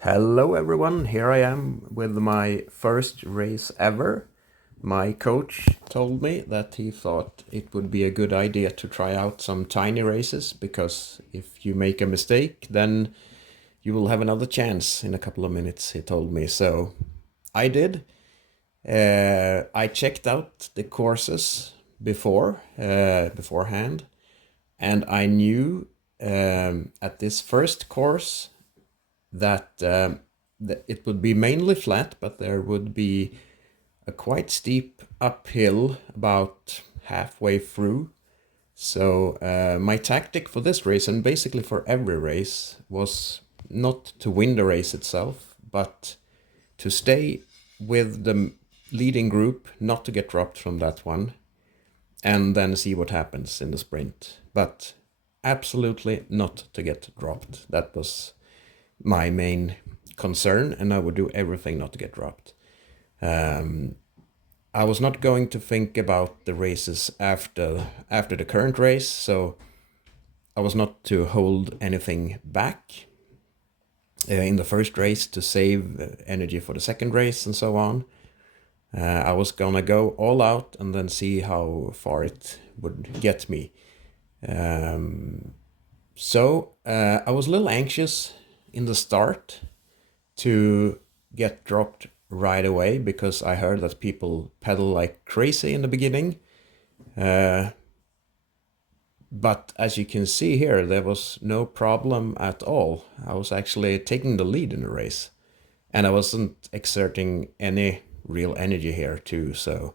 Hello everyone, here I am with my first race ever. My coach told me that he thought it would be a good idea to try out some tiny races because if you make a mistake, then you will have another chance in a couple of minutes, he told me. So I did. I checked out the courses beforehand, and I knew at this first course that it would be mainly flat, but there would be a quite steep uphill about halfway through. So my tactic for this race, and basically for every race, was not to win the race itself, but to stay with the leading group, not to get dropped from that one, and then see what happens in the sprint. But absolutely not to get dropped. That was my main concern, and I would do everything not to get dropped. I was not going to think about the races after the current race, so I was not to hold anything back in the first race to save energy for the second race and so on. I was gonna go all out and then see how far it would get me. So I was a little anxious in the start to get dropped right away because I heard that people pedal like crazy in the beginning. But as you can see here, there was no problem at all. I was actually taking the lead in the race, and I wasn't exerting any real energy here too. So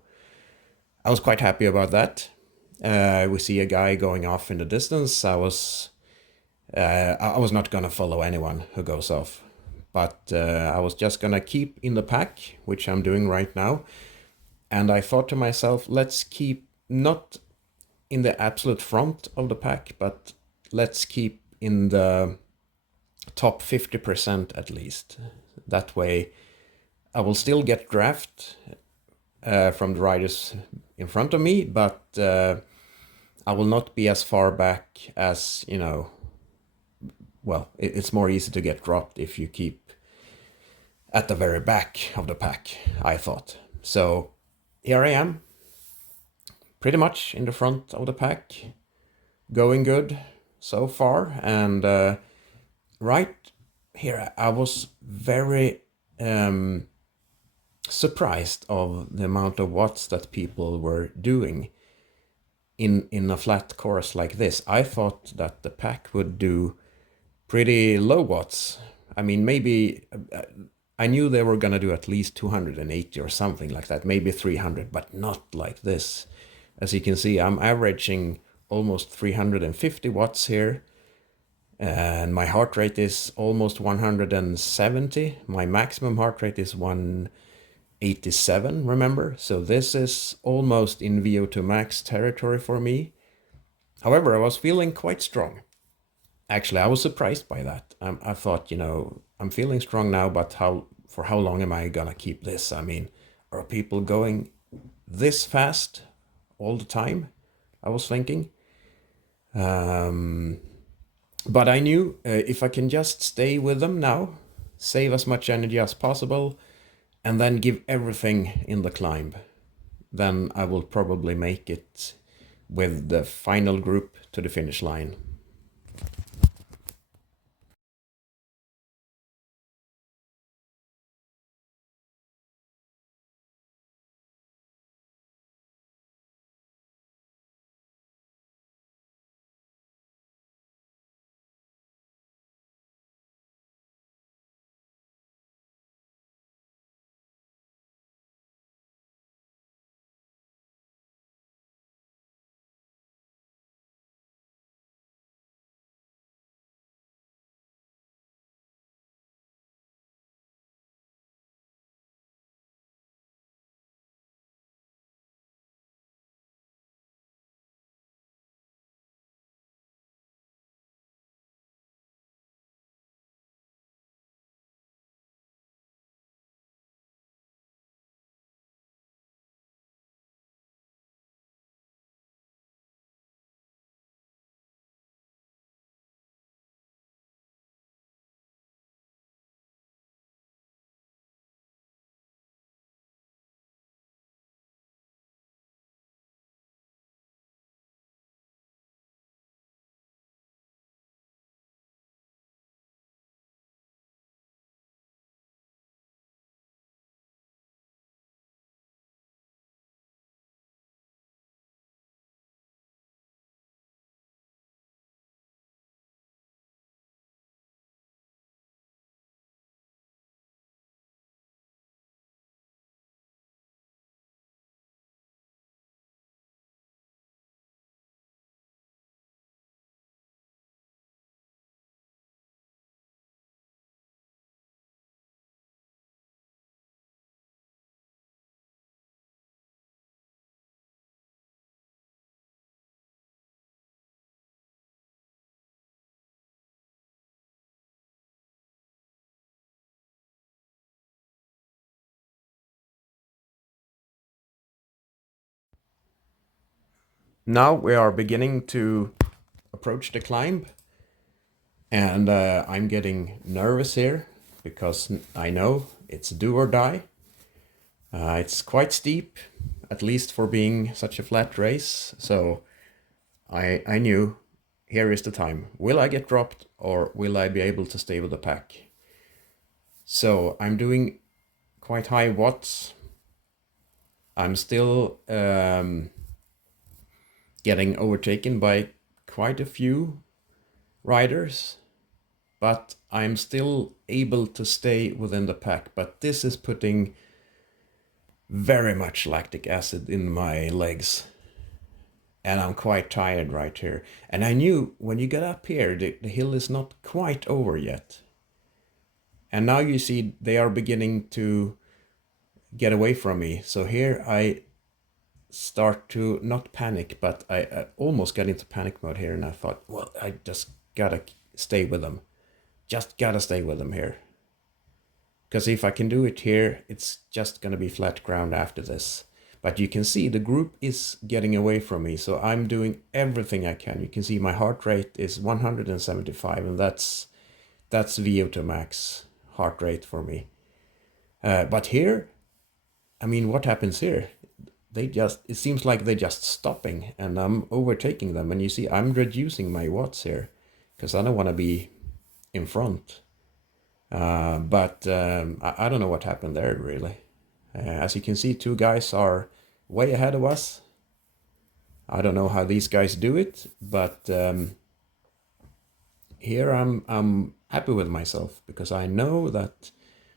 I was quite happy about that. We see a guy going off in the distance. I was not gonna follow anyone who goes off, but I was just gonna keep in the pack, which I'm doing right now. And I thought to myself, let's keep not in the absolute front of the pack, but let's keep in the top 50% at least. That way, I will still get draft from the riders in front of me, but I will not be as far back as, well, it's more easy to get dropped if you keep at the very back of the pack, I thought. So here I am, pretty much in the front of the pack, going good so far. And right here, I was very surprised of the amount of watts that people were doing in a flat course like this. I thought that the pack would do pretty low watts. I mean, maybe I knew they were gonna do at least 280 or something like that, maybe 300, but not like this. As you can see, I'm averaging almost 350 watts here, and my heart rate is almost 170. My maximum heart rate is 187, remember? So this is almost in VO2 max territory for me. However, I was feeling quite strong. Actually, I was surprised by that. I thought, I'm feeling strong now, but for how long am I gonna keep this? I mean, are people going this fast all the time? I was thinking. But I knew if I can just stay with them now, save as much energy as possible, and then give everything in the climb, then I will probably make it with the final group to the finish line. Now we are beginning to approach the climb, and I'm getting nervous here because I know it's do or die. It's quite steep, at least for being such a flat race. So I knew here is the time. Will I get dropped or will I be able to stay with the pack? So I'm doing quite high watts. I'm still getting overtaken by quite a few riders, but I'm still able to stay within the pack. But this is putting very much lactic acid in my legs, and I'm quite tired right here. And I knew when you get up here, the hill is not quite over yet. And now you see they are beginning to get away from me. So here I start to not panic, but I almost got into panic mode here, and I thought, well, I just gotta stay with them. Just gotta stay with them here. Because if I can do it here, it's just gonna be flat ground after this. But you can see the group is getting away from me, so I'm doing everything I can. You can see my heart rate is 175, and that's VO2 max heart rate for me. But here, I mean, what happens here? It seems like they're just stopping, and I'm overtaking them. And you see, I'm reducing my watts here because I don't want to be in front. But I don't know what happened there, really. As you can see, two guys are way ahead of us. I don't know how these guys do it, but here I'm happy with myself because I know that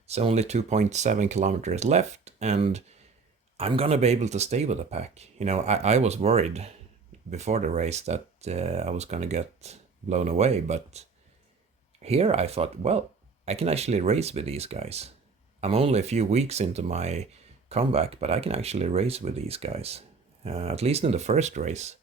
it's only 2.7 kilometers left, and I'm gonna be able to stay with the pack. You know, I was worried before the race that I was gonna get blown away, but here I thought, well, I can actually race with these guys. I'm only a few weeks into my comeback, but I can actually race with these guys, at least in the first race.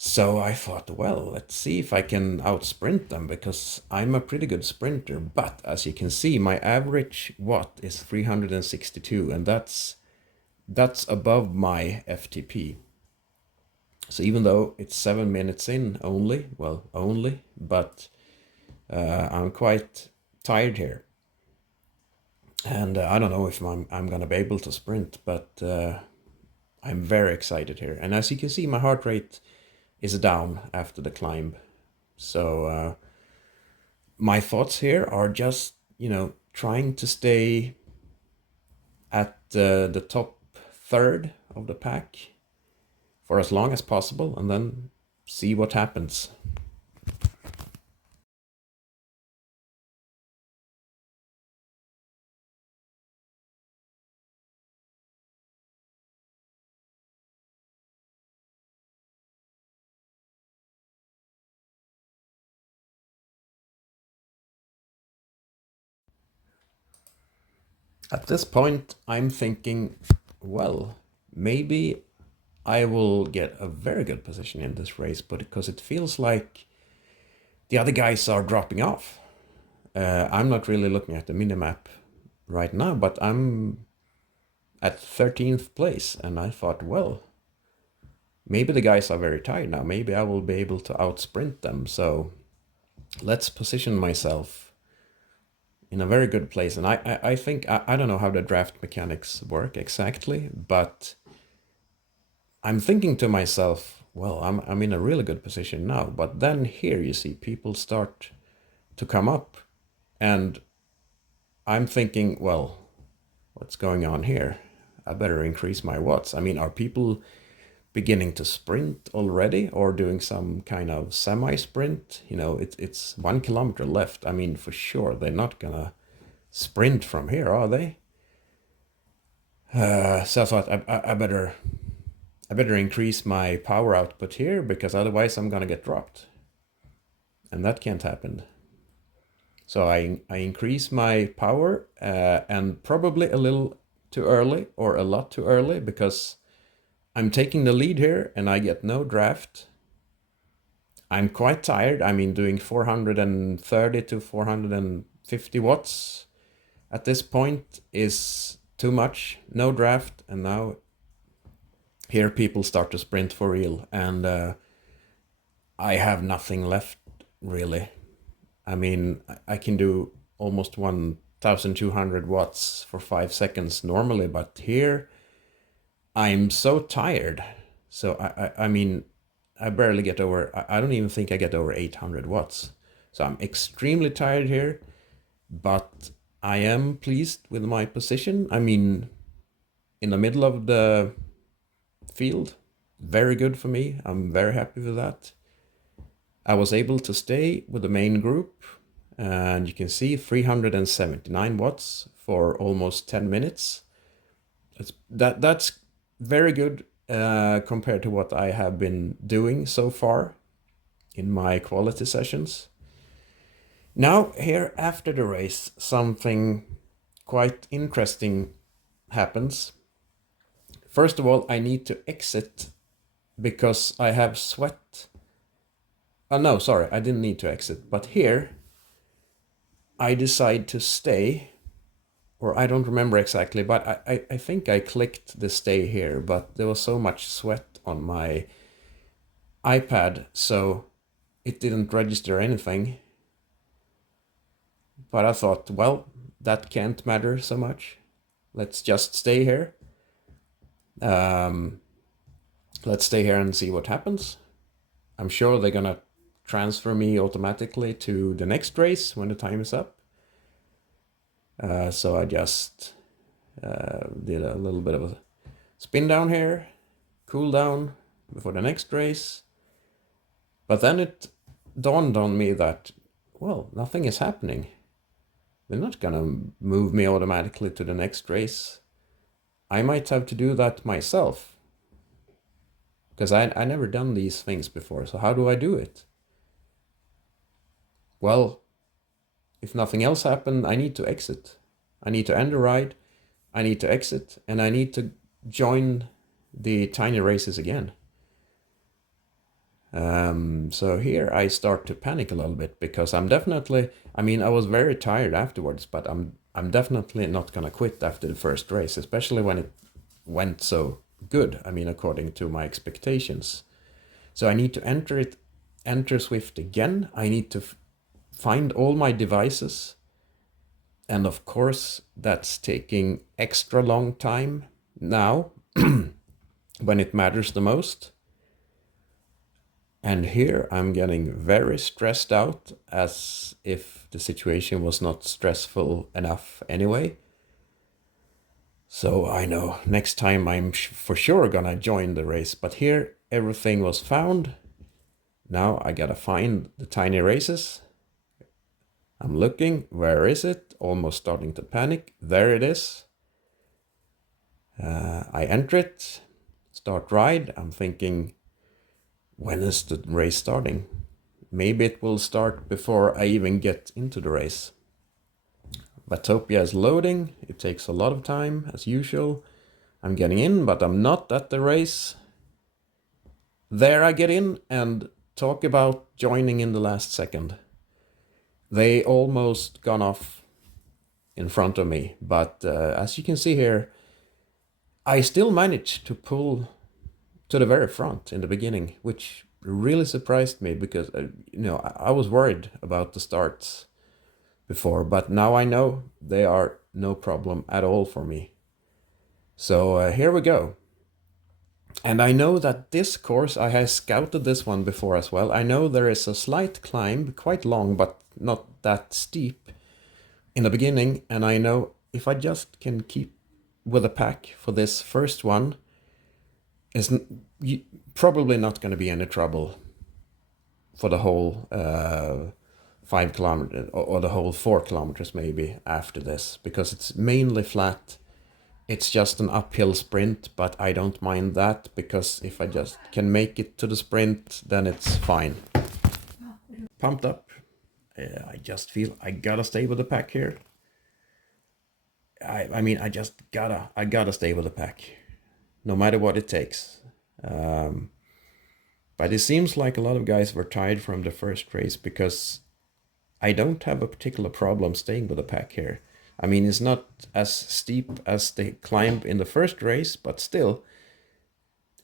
So I thought, well, let's see if I can outsprint them because I'm a pretty good sprinter. But as you can see, my average watt is 362, and that's above my FTP. So even though it's 7 minutes in only, but I'm quite tired here. And I don't know if I'm gonna be able to sprint, but I'm very excited here. And as you can see, my heart rate is down after the climb. So my thoughts here are just, trying to stay at the top third of the pack for as long as possible and then see what happens. At this point, I'm thinking, well, maybe I will get a very good position in this race, but because it feels like the other guys are dropping off. I'm not really looking at the minimap right now, but I'm at 13th place, and I thought, well, maybe the guys are very tired now. Maybe I will be able to outsprint them. So let's position myself in a very good place. And I think, I don't know how the draft mechanics work exactly, but I'm thinking to myself, well, I'm in a really good position now. But then here you see people start to come up, and I'm thinking, well, what's going on here? I better increase my watts. I mean, are people beginning to sprint already or doing some kind of semi-sprint? It's 1 kilometer left. I mean, for sure, they're not gonna sprint from here, are they? So I thought I better increase my power output here because otherwise I'm gonna get dropped, and that can't happen. So I increase my power, and probably a little too early or a lot too early because I'm taking the lead here and I get no draft. I'm quite tired. I mean, doing 430 to 450 watts at this point is too much. No draft, and now Here people start to sprint for real, and I have nothing left really. I mean, I can do almost 1,200 watts for 5 seconds normally, but here I'm so tired. So I mean, I barely get over, I don't even think I get over 800 watts. So I'm extremely tired here, but I am pleased with my position. I mean, in the middle of the field, very good for me. I'm very happy with that. I was able to stay with the main group, and you can see 379 watts for almost 10 minutes. That's very good compared to what I have been doing so far in my quality sessions. Now, here after the race, something quite interesting happens. First of all, I need to exit because I have sweat. Oh, no, sorry, I didn't need to exit. But here, I decide to stay, or I don't remember exactly, but I think I clicked the stay here, but there was so much sweat on my iPad, so it didn't register anything. But I thought, well, that can't matter so much. Let's just stay here. Let's stay here and see what happens. I'm sure they're gonna transfer me automatically to the next race when the time is up. So I just did a little bit of a spin down here, cool down before the next race. But then it dawned on me that, well, nothing is happening. They're not gonna move me automatically to the next race. I might have to do that myself, because I never done these things before. So how do I do it? Well, if nothing else happened, I need to exit. I need to end the ride, I need to exit, and I need to join the tiny races again. So here I start to panic a little bit, because I'm definitely, I mean, I was very tired afterwards, but I'm definitely not gonna quit after the first race, especially when it went so good. I mean, according to my expectations. So I need to enter Zwift again. I need to find all my devices. And of course, that's taking extra long time now when it matters the most. And here I'm getting very stressed out, as if the situation was not stressful enough anyway. So I know next time I'm for sure gonna join the race. But here everything was found. Now I gotta find the tiny races. I'm looking, where is it? Almost starting to panic. There it is. I enter it, start ride. I'm thinking, when is the race starting? Maybe it will start before I even get into the race. Vatopia is loading. It takes a lot of time, as usual. I'm getting in, but I'm not at the race. There I get in, and talk about joining in the last second. They almost gone off in front of me, but as you can see here, I still managed to pull to the very front in the beginning, which really surprised me, because I was worried about the starts before, but now I know they are no problem at all for me. So here we go. And I know that this course, I have scouted this one before as well. I know there is a slight climb, quite long, but not that steep in the beginning. And I know if I just can keep with the pack for this first one, is probably not going to be any trouble for the whole 5 kilometers, or the whole 4 kilometers maybe after this, because it's mainly flat. It's just an uphill sprint, but I don't mind that, because if I just can make it to the sprint, then it's fine. Pumped up. I just feel I gotta stay with the pack here. I mean, I gotta stay with the pack, no matter what it takes. But it seems like a lot of guys were tired from the first race, because I don't have a particular problem staying with the pack here. I mean, it's not as steep as the climb in the first race, but still,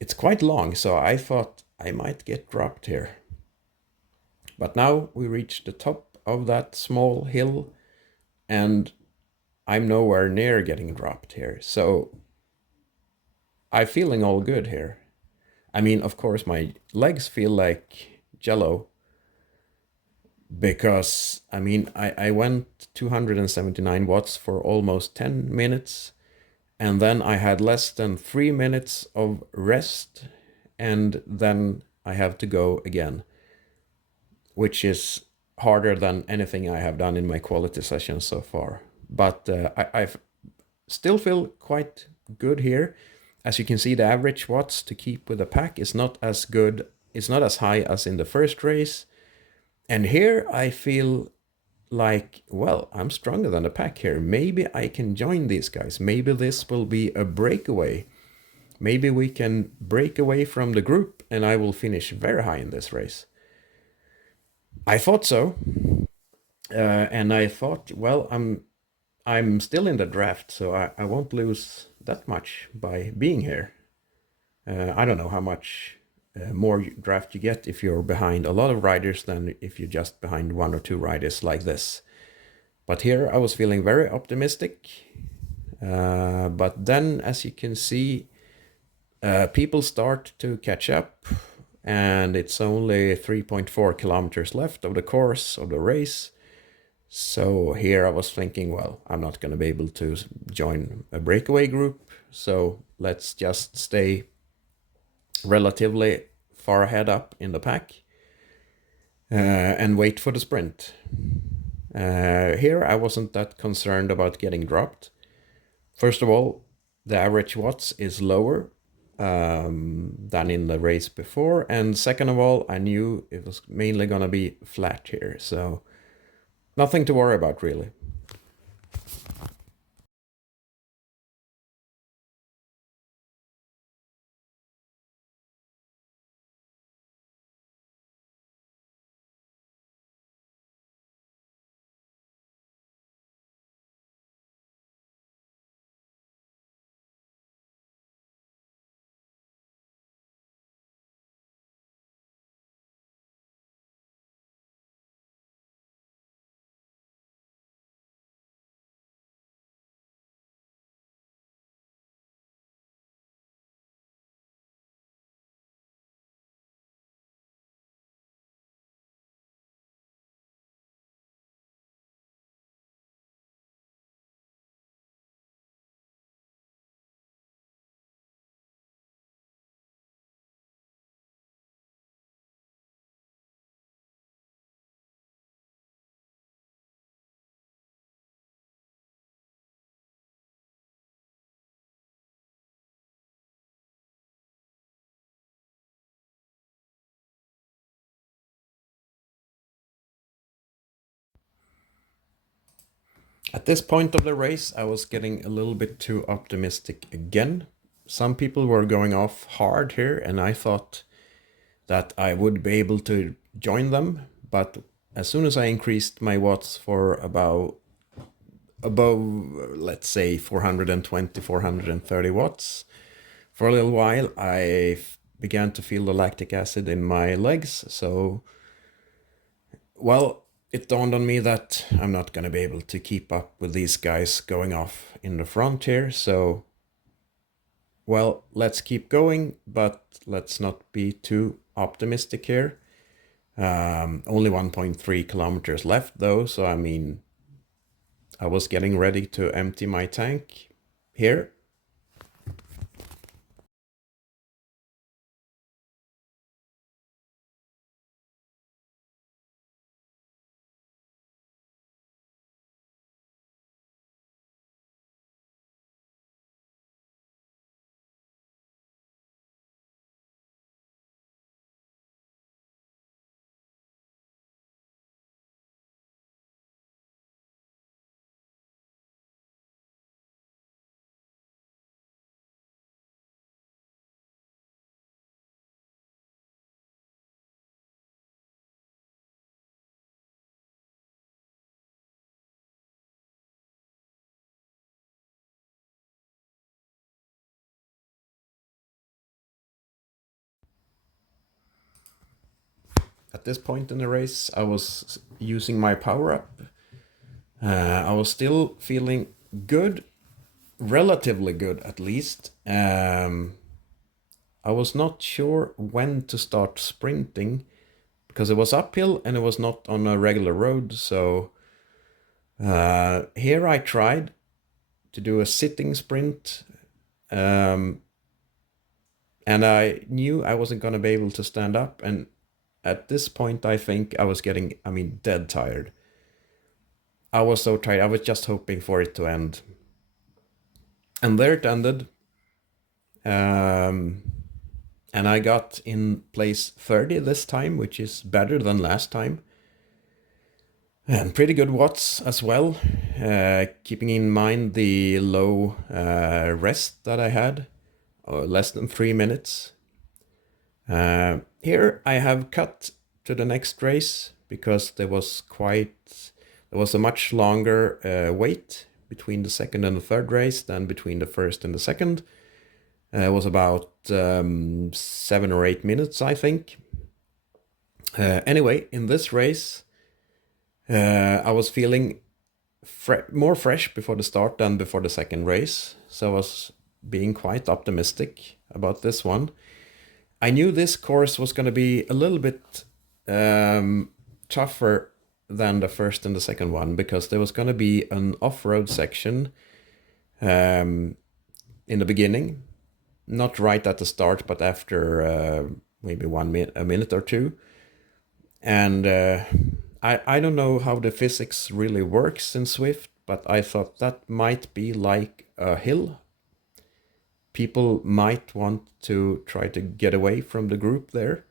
it's quite long, so I thought I might get dropped here. But now we reach the top of that small hill, and I'm nowhere near getting dropped here. So I'm feeling all good here. I mean, of course, my legs feel like jello because, I mean, I went 279 watts for almost 10 minutes, and then I had less than 3 minutes of rest, and then I have to go again, which is harder than anything I have done in my quality sessions so far. But I still feel quite good here. As you can see, the average watts to keep with the pack is not as good, it's not as high as in the first race. And here I feel like, well, I'm stronger than the pack here. Maybe I can join these guys. Maybe this will be a breakaway. Maybe we can break away from the group and I will finish very high in this race. I thought so. And I thought, well, I'm still in the draft, so I won't lose that much by being here. I don't know how much more draft you get if you're behind a lot of riders than if you're just behind one or two riders like this. But here I was feeling very optimistic. But then, as you can see, people start to catch up, and it's only 3.4 kilometers left of the course of the race. So here I was thinking, well, I'm not going to be able to join a breakaway group, so let's just stay relatively far ahead up in the pack and wait for the sprint. Here I wasn't that concerned about getting dropped. First of all, the average watts is lower than in the race before, and second of all, I knew it was mainly going to be flat here, so nothing to worry about really. At this point of the race, I was getting a little bit too optimistic again. Some people were going off hard here, and I thought that I would be able to join them. But as soon as I increased my watts for about above, let's say 420, 430 watts, for a little while, began to feel the lactic acid in my legs. So, well, it dawned on me that I'm not going to be able to keep up with these guys going off in the front here. So, well, let's keep going, but let's not be too optimistic here. Only 1.3 kilometers left though, so I mean, I was getting ready to empty my tank here. at this point in the race. I was using my power up. I was still feeling good, relatively good at least. I was not sure when to start sprinting because it was uphill and it was not on a regular road. So here I tried to do a sitting sprint. And I knew I wasn't going to be able to stand up. And at this point, I think I was getting, dead tired. I was so tired. I was just hoping for it to end. And there it ended. And I got in place 30 this time, which is better than last time. And pretty good watts as well, keeping in mind the low rest that I had, or less than 3 minutes. Here I have cut to the next race because there was a much longer wait between the second and the third race than between the first and the second. It was about 7 or 8 minutes, I think. Anyway, in this race, I was feeling more fresh before the start than before the second race, so I was being quite optimistic about this one. I knew this course was going to be a little bit tougher than the first and the second one because there was going to be an off-road section in the beginning, not right at the start, but after maybe a minute or two. And I don't know how the physics really works in Zwift, but I thought that might be like a hill. People might want to try to get away from the group there.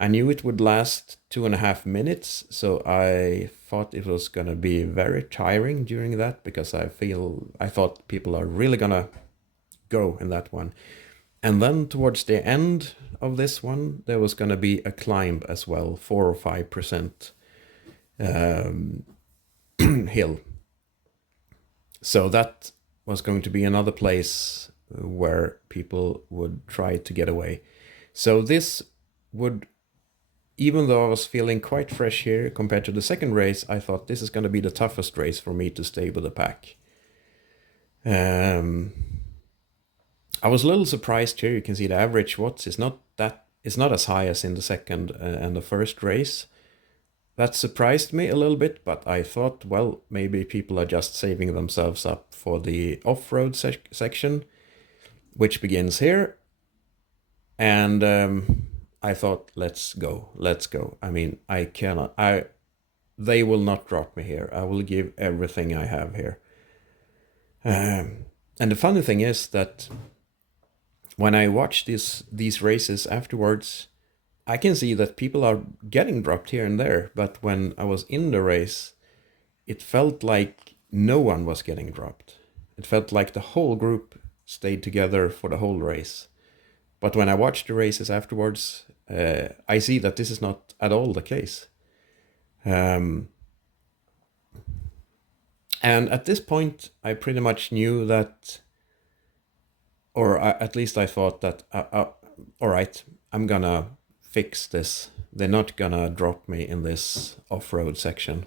I knew it would last 2.5 minutes, so I thought it was gonna be very tiring during that because I thought people are really gonna go in that one. And then towards the end of this one, there was gonna be a climb as well, 4 or 5% hill. So that was going to be another place where people would try to get away. So this would, even though I was feeling quite fresh here compared to the second race, I thought this is going to be the toughest race for me to stay with the pack. I was a little surprised here. You can see the average watts is not as high as in the second and the first race. That surprised me a little bit, but I thought, well, maybe people are just saving themselves up for the off-road section, which begins here. And I thought, let's go. They will not drop me here. I will give everything I have here. And the funny thing is that when I watch these races afterwards, I can see that people are getting dropped here and there, but when I was in the race, it felt like no one was getting dropped. It felt like the whole group stayed together for the whole race. But when I watch the races afterwards, I see that this is not at all the case. And at this point, I pretty much knew that, at least I thought that, all right, I'm gonna fix this. They're not gonna drop me in this off-road section.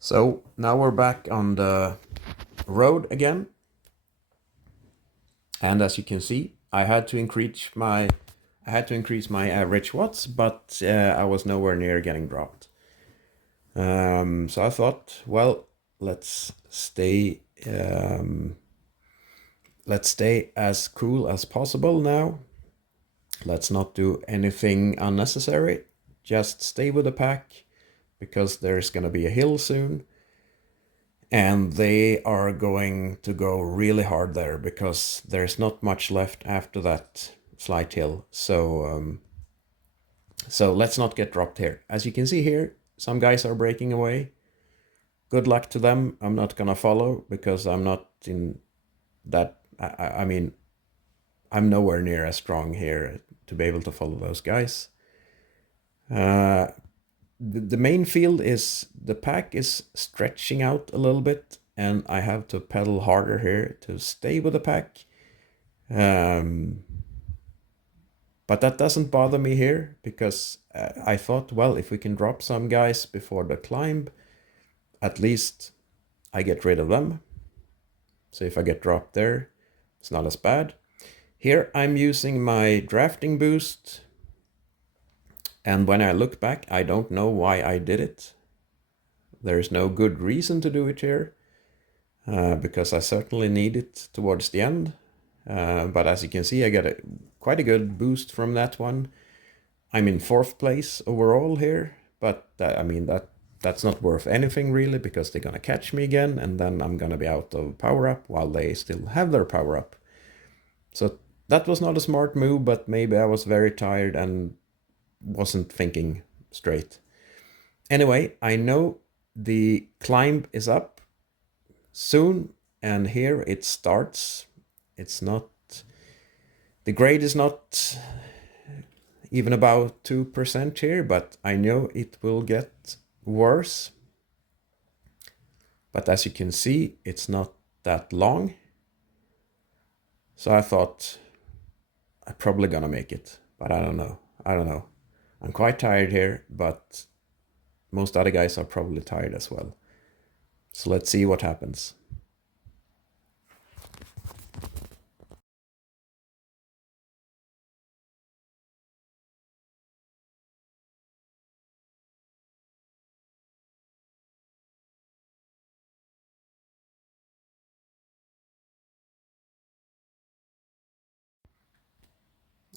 So now we're back on the road again, and as you can see, I had to increase my average watts, but I was nowhere near getting dropped. So I thought, well, let's stay let's stay as cool as possible now. Let's not do anything unnecessary. Just stay with the pack because there's gonna be a hill soon. And they are going to go really hard there because there's not much left after that slight hill. So let's not get dropped here. As you can see here, some guys are breaking away. Good luck to them. I'm not gonna follow because I'm not in that. I mean, I'm nowhere near as strong here to be able to follow those guys. The main field is the pack is stretching out a little bit, and I have to pedal harder here to stay with the pack. But that doesn't bother me here because I thought, well, if we can drop some guys before the climb, at least I get rid of them. So if I get dropped there, it's not as bad. Here I'm using my drafting boost, and when I look back, I don't know why I did it. There's no good reason to do it here, because I certainly need it towards the end. But as you can see, I got quite a good boost from that one. I'm in 4th place overall here, but I mean that's not worth anything really because they're gonna catch me again, and then I'm gonna be out of power up while they still have their power up. So that was not a smart move, but maybe I was very tired and wasn't thinking straight. Anyway, I know the climb is up soon, and here it starts. It's not, the grade is not even about 2% here, but I know it will get worse. But as you can see, it's not that long. So I thought I'm probably gonna make it, but I don't know. I'm quite tired here, but most other guys are probably tired as well. So let's see what happens.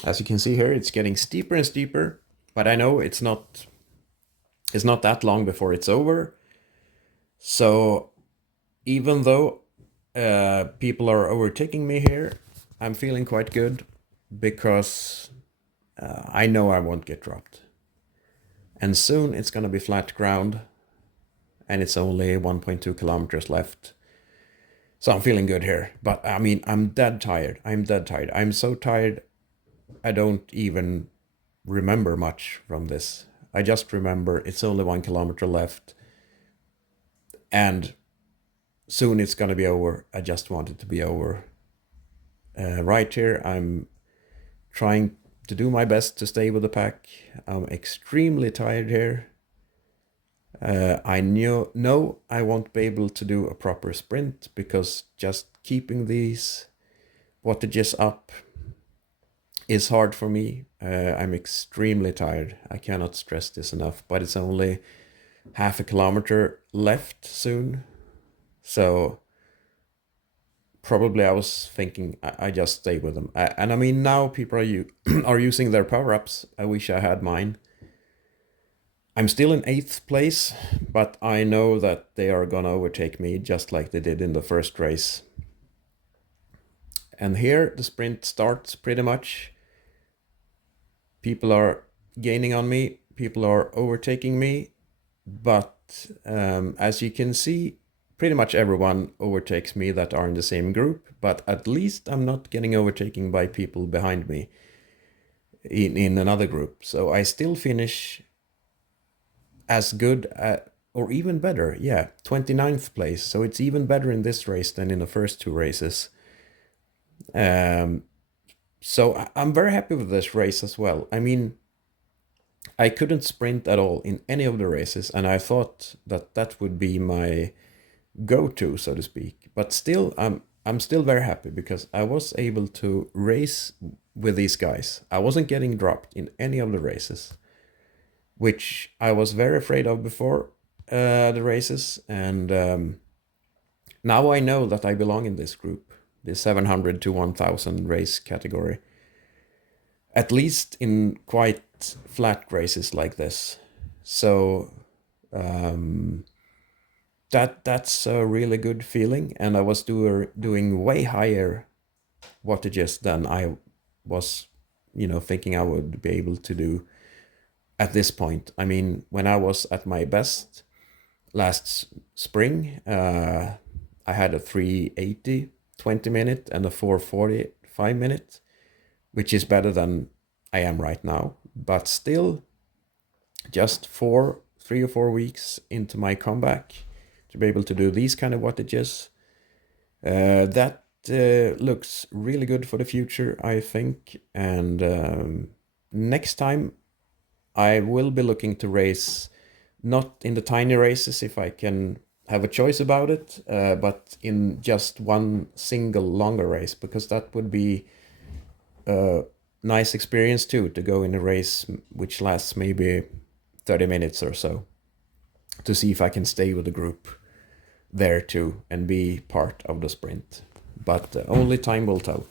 As you can see here, it's getting steeper and steeper, but I know it's not that long before it's over. So even though people are overtaking me here, I'm feeling quite good because I know I won't get dropped. And soon it's going to be flat ground, and it's only 1.2 kilometers left. So I'm feeling good here. But I mean, I'm dead tired. I'm so tired, I don't even remember much from this. I just remember it's only 1 kilometer left, and soon it's going to be over. I just want it to be over. Right here, I'm trying to do my best to stay with the pack. I'm extremely tired here. I know I won't be able to do a proper sprint because just keeping these wattages up is hard for me. I'm extremely tired. I cannot stress this enough, but it's only half a kilometer left soon. So probably I was thinking I just stay with them. And I mean, now people are using their power-ups. I wish I had mine. I'm still in 8th place, but I know that they are gonna overtake me just like they did in the first race. And here the sprint starts pretty much. People are gaining on me, people are overtaking me, but as you can see, pretty much everyone overtakes me that are in the same group, but at least I'm not getting overtaken by people behind me in another group. So I still finish as good or even better. Yeah, 29th place. So it's even better in this race than in the first 2 races. So I'm very happy with this race as well. I mean, I couldn't sprint at all in any of the races, and I thought that that would be my go-to, so to speak. But still, I'm still very happy because I was able to race with these guys. I wasn't getting dropped in any of the races, which I was very afraid of before the races, and now I know that I belong in this group, the 700 to 1000 race category, at least in quite flat races like this. So that's a really good feeling, and I was doing way higher wattages than I was, thinking I would be able to do at this point. I mean, when I was at my best last spring, I had a 380 20 minute and a 440 5 minute, which is better than I am right now. But still, just 3 or 4 weeks into my comeback, to be able to do these kind of wattages, that looks really good for the future, I think. And next time I will be looking to race not in the tiny races if I can have a choice about it, but in just one single longer race, because that would be a nice experience too, to go in a race which lasts maybe 30 minutes or so, to see if I can stay with the group there too and be part of the sprint. But only time will tell.